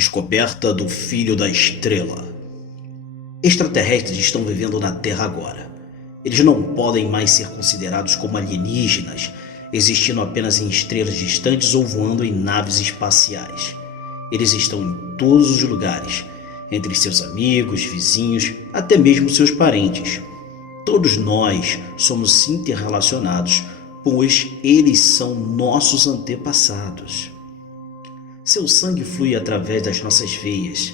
Descoberta do Filho da Estrela. Extraterrestres estão vivendo na Terra agora. Eles não podem mais ser considerados como alienígenas, existindo apenas em estrelas distantes ou voando em naves espaciais. Eles estão em todos os lugares, entre seus amigos, vizinhos, até mesmo seus parentes. Todos nós somos interrelacionados, pois eles são nossos antepassados. Seu sangue flui através das nossas veias.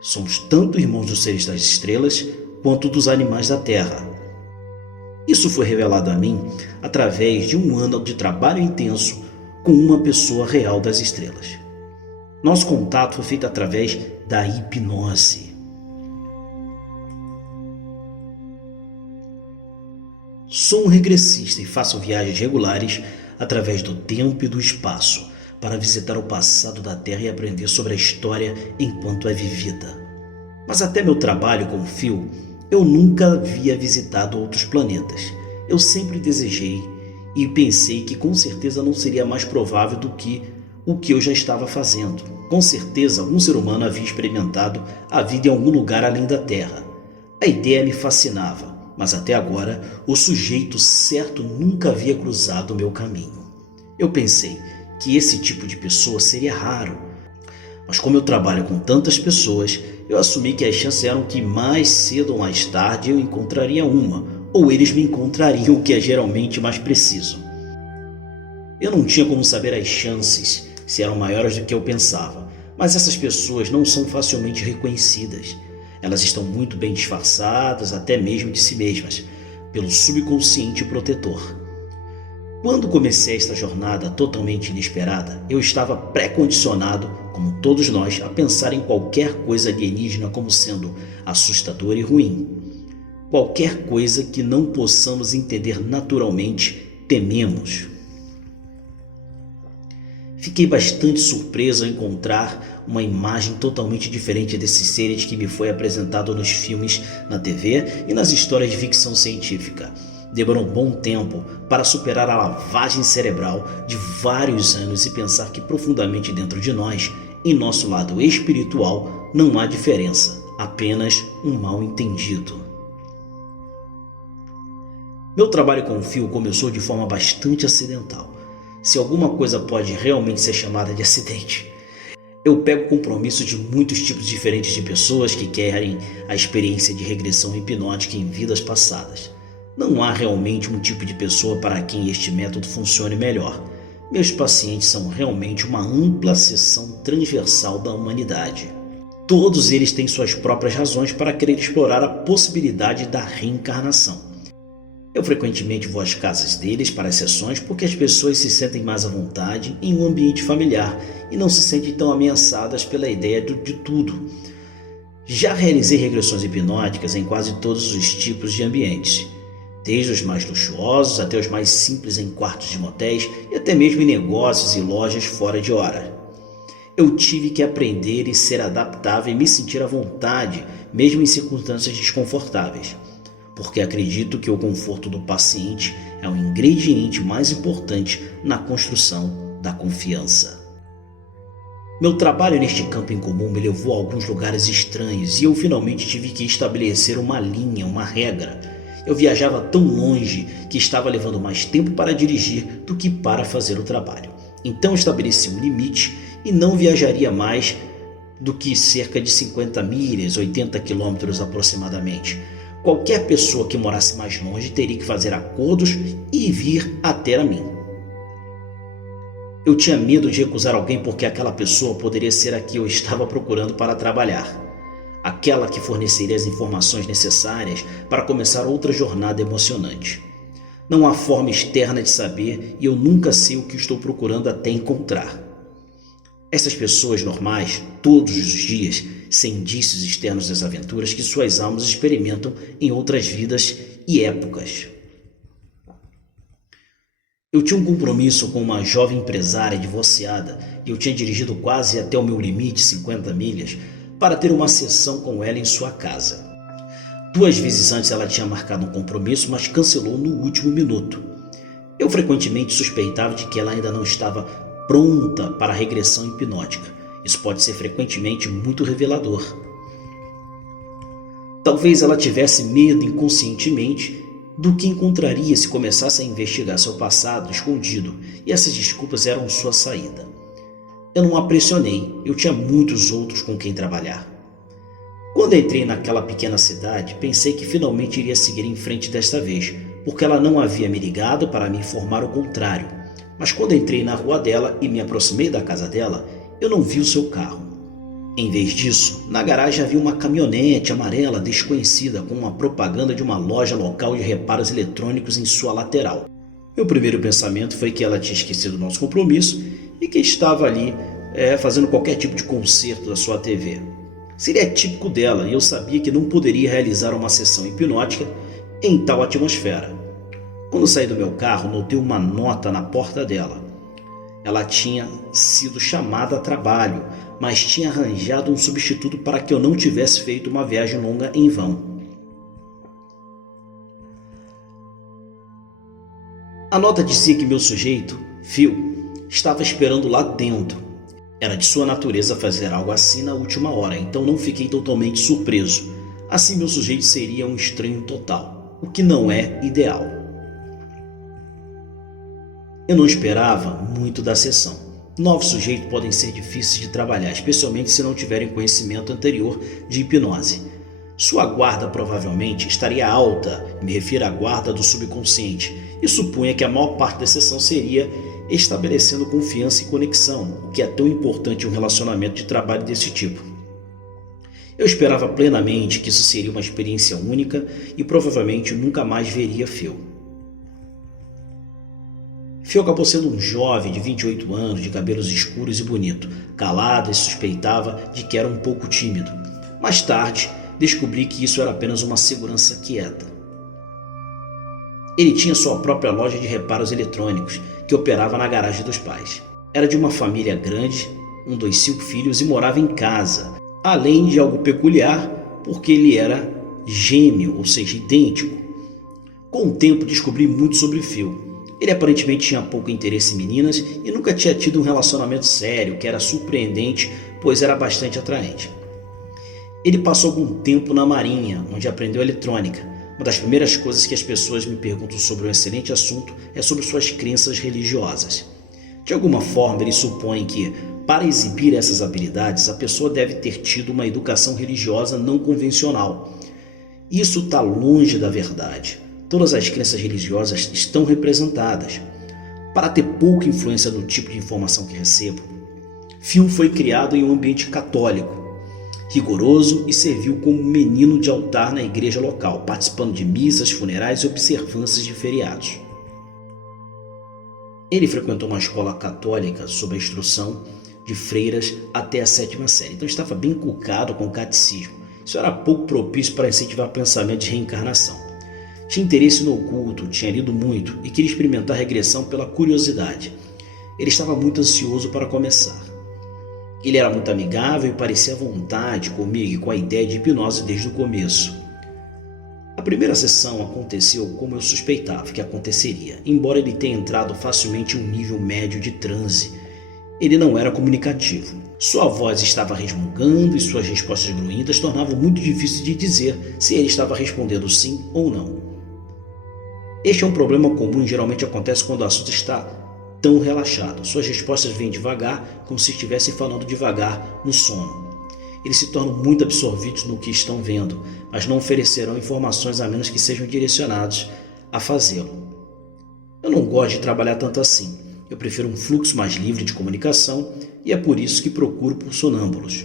Somos tanto irmãos dos seres das estrelas quanto dos animais da Terra. Isso foi revelado a mim através de um ano de trabalho intenso com uma pessoa real das estrelas. Nosso contato foi feito através da hipnose. Sou um regressista e faço viagens regulares através do tempo e do espaço para visitar o passado da Terra e aprender sobre a história enquanto é vivida. Mas até meu trabalho como Phil, eu nunca havia visitado outros planetas. Eu sempre desejei e pensei que com certeza não seria mais provável do que o que eu já estava fazendo. Com certeza algum ser humano havia experimentado a vida em algum lugar além da Terra. A ideia me fascinava, mas até agora o sujeito certo nunca havia cruzado o meu caminho. Eu pensei que esse tipo de pessoa seria raro, mas como eu trabalho com tantas pessoas, eu assumi que as chances eram que mais cedo ou mais tarde eu encontraria uma, ou eles me encontrariam, o que é geralmente mais preciso. Eu não tinha como saber as chances se eram maiores do que eu pensava, mas essas pessoas não são facilmente reconhecidas. Elas estão muito bem disfarçadas, até mesmo de si mesmas, pelo subconsciente protetor. Quando comecei esta jornada totalmente inesperada, eu estava pré-condicionado, como todos nós, a pensar em qualquer coisa alienígena como sendo assustadora e ruim. Qualquer coisa que não possamos entender naturalmente, tememos. Fiquei bastante surpreso ao encontrar uma imagem totalmente diferente desses seres que me foi apresentado nos filmes, na TV e nas histórias de ficção científica. Demorou um bom tempo para superar a lavagem cerebral de vários anos e pensar que profundamente dentro de nós, em nosso lado espiritual, não há diferença, apenas um mal-entendido. Meu trabalho com o Phil começou de forma bastante acidental, se alguma coisa pode realmente ser chamada de acidente. Eu pego compromisso de muitos tipos diferentes de pessoas que querem a experiência de regressão hipnótica em vidas passadas. Não há realmente um tipo de pessoa para quem este método funcione melhor. Meus pacientes são realmente uma ampla seção transversal da humanidade. Todos eles têm suas próprias razões para querer explorar a possibilidade da reencarnação. Eu frequentemente vou às casas deles para as sessões porque as pessoas se sentem mais à vontade em um ambiente familiar e não se sentem tão ameaçadas pela ideia de tudo. Já realizei regressões hipnóticas em quase todos os tipos de ambientes, desde os mais luxuosos até os mais simples em quartos de motéis e até mesmo em negócios e lojas fora de hora. Eu tive que aprender e ser adaptável e me sentir à vontade, mesmo em circunstâncias desconfortáveis, porque acredito que o conforto do paciente é o ingrediente mais importante na construção da confiança. Meu trabalho neste campo em comum me levou a alguns lugares estranhos e eu finalmente tive que estabelecer uma linha, uma regra. Eu viajava tão longe que estava levando mais tempo para dirigir do que para fazer o trabalho. Então estabeleci um limite e não viajaria mais do que cerca de 50 milhas, 80 quilômetros aproximadamente. Qualquer pessoa que morasse mais longe teria que fazer acordos e vir até a mim. Eu tinha medo de recusar alguém porque aquela pessoa poderia ser a que eu estava procurando para trabalhar. Aquela que forneceria as informações necessárias para começar outra jornada emocionante. Não há forma externa de saber e eu nunca sei o que estou procurando até encontrar. Essas pessoas normais, todos os dias, sem indícios externos das aventuras que suas almas experimentam em outras vidas e épocas. Eu tinha um compromisso com uma jovem empresária divorciada e eu tinha dirigido quase até o meu limite, 50 milhas, para ter uma sessão com ela em sua casa. 2 vezes antes ela tinha marcado um compromisso, mas cancelou no último minuto. Eu frequentemente suspeitava de que ela ainda não estava pronta para a regressão hipnótica Isso pode ser frequentemente muito revelador. Talvez ela tivesse medo inconscientemente do que encontraria se começasse a investigar seu passado escondido, e essas desculpas eram sua saída. Eu não a pressionei, eu tinha muitos outros com quem trabalhar. Quando entrei naquela pequena cidade, pensei que finalmente iria seguir em frente desta vez, porque ela não havia me ligado para me informar o contrário. Mas quando entrei na rua dela e me aproximei da casa dela, eu não vi o seu carro. Em vez disso, na garagem havia uma caminhonete amarela desconhecida com uma propaganda de uma loja local de reparos eletrônicos em sua lateral. Meu primeiro pensamento foi que ela tinha esquecido o nosso compromisso e que estava ali fazendo qualquer tipo de conserto da sua TV. Seria típico dela e eu sabia que não poderia realizar uma sessão hipnótica em tal atmosfera. Quando saí do meu carro, notei uma nota na porta dela. Ela tinha sido chamada a trabalho, mas tinha arranjado um substituto para que eu não tivesse feito uma viagem longa em vão. A nota dizia que meu sujeito, Phil, estava esperando lá dentro. Era de sua natureza fazer algo assim na última hora, então não fiquei totalmente surpreso. Assim meu sujeito seria um estranho total, o que não é ideal. Eu não esperava muito da sessão. Novos sujeitos podem ser difíceis de trabalhar, especialmente se não tiverem conhecimento anterior de hipnose. Sua guarda provavelmente estaria alta, me refiro à guarda do subconsciente, e supunha que a maior parte da sessão seria estabelecendo confiança e conexão, o que é tão importante em um relacionamento de trabalho desse tipo. Eu esperava plenamente que isso seria uma experiência única e provavelmente nunca mais veria Phil. Phil acabou sendo um jovem de 28 anos, de cabelos escuros e bonito, calado e suspeitava de que era um pouco tímido. Mais tarde, descobri que isso era apenas uma segurança quieta. Ele tinha sua própria loja de reparos eletrônicos, que operava na garagem dos pais. Era de uma família grande, um dos 5 filhos e morava em casa, além de algo peculiar, porque ele era gêmeo, ou seja, idêntico. Com o tempo descobri muito sobre Phil. Ele aparentemente tinha pouco interesse em meninas e nunca tinha tido um relacionamento sério, que era surpreendente, pois era bastante atraente. Ele passou algum tempo na Marinha, onde aprendeu eletrônica. Uma das primeiras coisas que as pessoas me perguntam sobre um excelente assunto é sobre suas crenças religiosas. De alguma forma, ele supõe que, para exibir essas habilidades, a pessoa deve ter tido uma educação religiosa não convencional. Isso está longe da verdade. Todas as crenças religiosas estão representadas. Para ter pouca influência no tipo de informação que recebo, Phil foi criado em um ambiente católico, rigoroso, e serviu como menino de altar na igreja local, participando de missas, funerais e observâncias de feriados. Ele frequentou uma escola católica sob a instrução de freiras até a 7ª série, então estava bem inculcado com o catecismo. Isso era pouco propício para incentivar pensamentos de reencarnação. Tinha interesse no oculto, tinha lido muito e queria experimentar a regressão pela curiosidade. Ele estava muito ansioso para começar. Ele era muito amigável e parecia à vontade comigo e com a ideia de hipnose desde o começo. A primeira sessão aconteceu como eu suspeitava que aconteceria, embora ele tenha entrado facilmente em um nível médio de transe. Ele não era comunicativo. Sua voz estava resmungando e suas respostas grunhidas tornavam muito difícil de dizer se ele estava respondendo sim ou não. Este é um problema comum e geralmente acontece quando o assunto está tão relaxado. Suas respostas vêm devagar, como se estivesse falando devagar no sono. Eles se tornam muito absorvidos no que estão vendo, mas não oferecerão informações a menos que sejam direcionados a fazê-lo. Eu não gosto de trabalhar tanto assim. Eu prefiro um fluxo mais livre de comunicação e é por isso que procuro por sonâmbulos.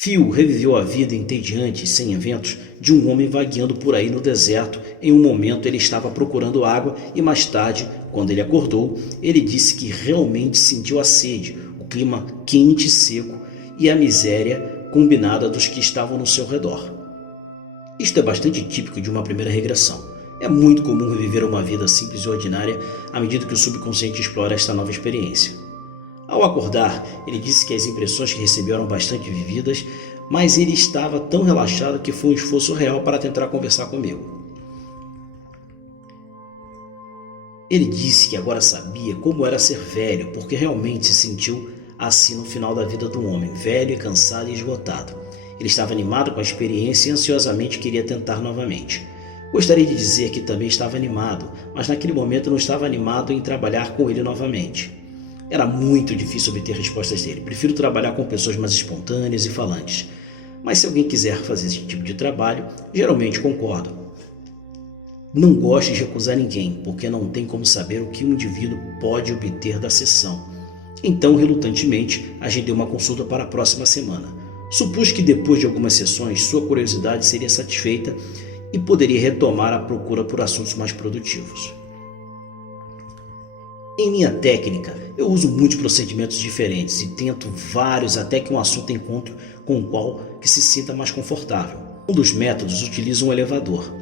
Phil reviveu a vida entediante e sem eventos de um homem vagueando por aí no deserto. Em um momento ele estava procurando água e mais tarde, quando ele acordou, ele disse que realmente sentiu a sede, o clima quente e seco e a miséria combinada dos que estavam no seu redor. Isto é bastante típico de uma primeira regressão. É muito comum reviver uma vida simples e ordinária à medida que o subconsciente explora esta nova experiência. Ao acordar, ele disse que as impressões que recebeu eram bastante vividas, mas ele estava tão relaxado que foi um esforço real para tentar conversar comigo. Ele disse que agora sabia como era ser velho, porque realmente se sentiu assim no final da vida do homem, velho e cansado e esgotado. Ele estava animado com a experiência e ansiosamente queria tentar novamente. Gostaria de dizer que também estava animado, mas naquele momento não estava animado em trabalhar com ele novamente. Era muito difícil obter respostas dele. Prefiro trabalhar com pessoas mais espontâneas e falantes. Mas se alguém quiser fazer esse tipo de trabalho, geralmente concordo. Não gosto de recusar ninguém, porque não tem como saber o que um indivíduo pode obter da sessão. Então, relutantemente, agendei uma consulta para a próxima semana. Supus que depois de algumas sessões, sua curiosidade seria satisfeita e poderia retomar a procura por assuntos mais produtivos. Em minha técnica, eu uso muitos procedimentos diferentes e tento vários até que um assunto encontre com o qual que se sinta mais confortável. Um dos métodos utiliza um elevador.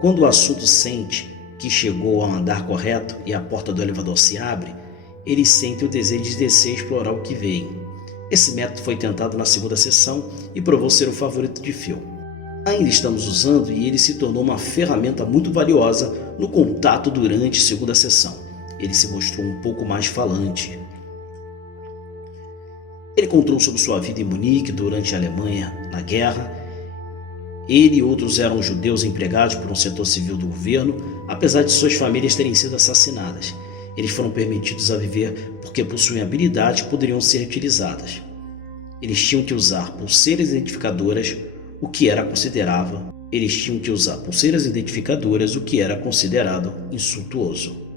Quando o assunto sente que chegou ao andar correto e a porta do elevador se abre, ele sente o desejo de descer e explorar o que vem. Esse método foi tentado na segunda sessão e provou ser o favorito de Phil. Ainda estamos usando e ele se tornou uma ferramenta muito valiosa no contato durante a segunda sessão. Ele se mostrou um pouco mais falante. Ele contou sobre sua vida em Munique durante a Alemanha na guerra. Ele e outros eram judeus empregados por um setor civil do governo, apesar de suas famílias terem sido assassinadas. Eles foram permitidos a viver porque possuem habilidades que poderiam ser utilizadas. Eles tinham que usar pulseiras identificadoras, o que era considerado insultuoso.